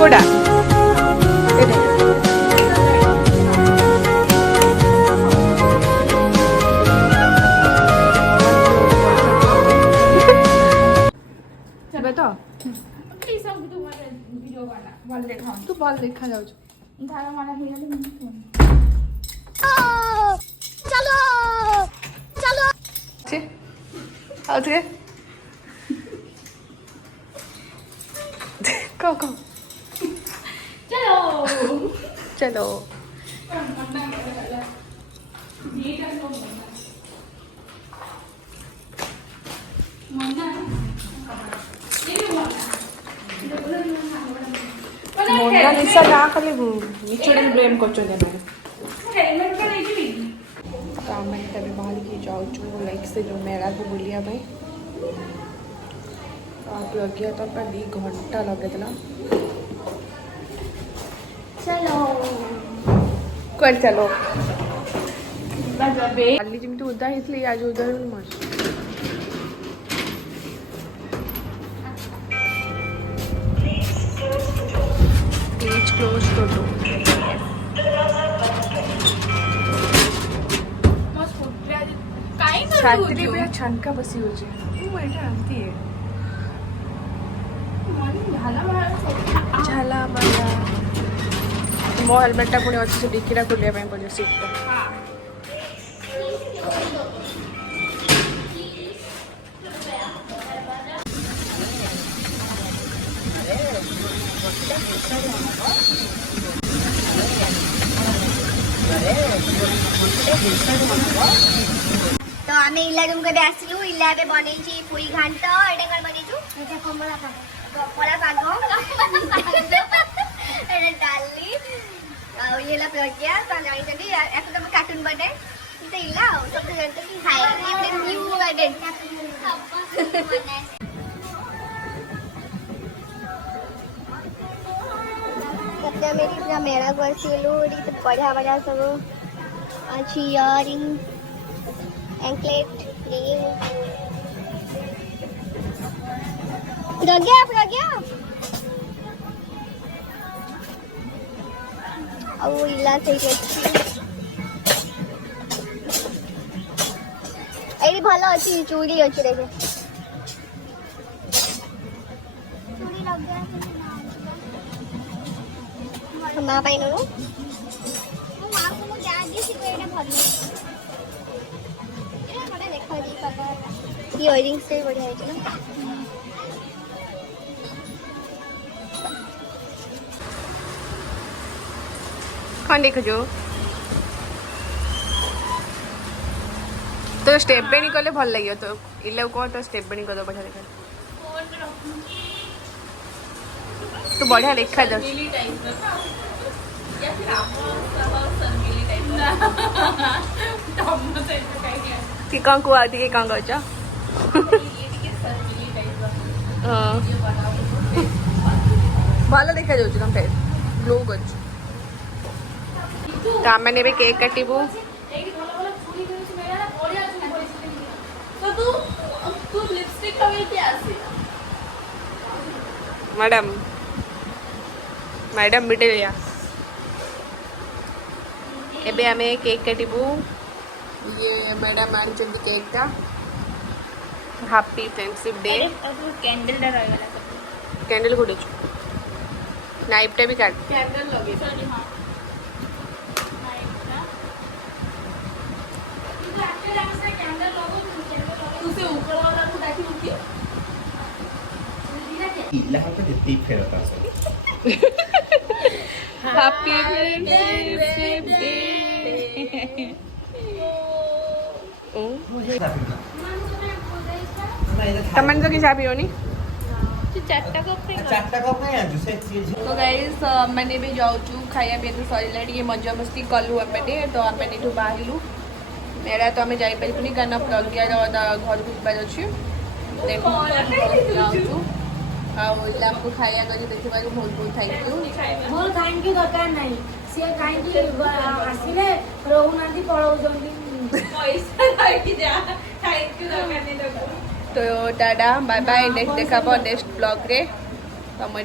कोडा तो तू बॉल देखा जाऊ चलो चलो आउथरे को चलो चलो मोनालिसा ना खाली मिचुड़ी ब्लेम करछन तो आम तभी बाहर की जाऊँ लाइक से जो मेला को बुलिया भाई लगे तो 2 घंटा लगे चलो कौन चलो काली जमी उदा होती आज उदा मस्त प्लीज क्लोज तो छात्री पे छनका बसी हो झाला बाला मो हेलमेटा पुणी अच्छे से डिक्कीटा खोलिया पड़े सीट तो आमे इला रूम के आसलु इला बे बनेछि पुई घांट एटा कर बनेछु एटा कमला पाग एटा डाली आ येला प्रज्ञा त जाई जदी एतो तो कार्टून बने तो इला सब जानते कि हाय ये न्यू एडेड कत्या मेरी पूरा मेला बसिलु री तो बढ़िया बढ़िया सब अच्छी इयरिंग एंकलेट रिंग प्रज्ञा अब इला से एडी भलो अछि चूड़ी अछि देखे चूड़ी लग गया मां पाइन नु मां को जा दे सी एटा भलो एटा बड़ा देखा जी पापा इयरिंग से बढ़िया है ना कौन देखो जो तो स्टेप पे नहीं कले भल लगे तो इले को तो स्टेप पे नहीं कर दो बढ़िया देखा तो बढ़िया देखा जा कि कौन को आती है कौन गचा भल देखा जाउछ कम टाइप ग्लो गच तो आम मैंने केक काटबू मैडम मैडम बिटे लिया एबे आम केक काटबू ये मैडम आनी केक टा happy friendship day candle good knife टा भी काट कैंडल लगे हैप्पी फ्रेंडशिप डे तमन तो किसा पियोनी चारटा कप तो गाइस मैंने भी जाऊँ खाया भी तो सर टे मजा मस्ती कलु आमे तो आम बाहर मेरा तो आम जापरूनी क्या प्रज्ञा घर को जबार अच्छे देखो जाऊँ आमको खाया कर देखा बहुत बहुत thank you more thank you दरकार नहीं से काहे आसिले रहूना पळौजंती पैसा लागी जा थैंक यू दरकार नहीं तो टाटा बाय बाय नेक्स्ट देखा नेक्स्ट ब्लॉग रे तम ये